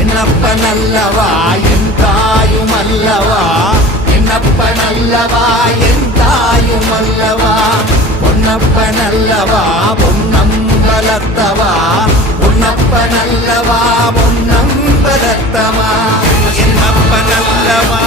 என்னப்பனல்லவா என் தாயுமல்லவா, என்னப்பனல்லவா என் தாயுமல்லவா, பொன்னப்பனல்லவா பொன்னம்பலத்தவா, பொன்னப்பனல்லவா பொன்னம்பலத்தவா, என்னப்பனல்லவா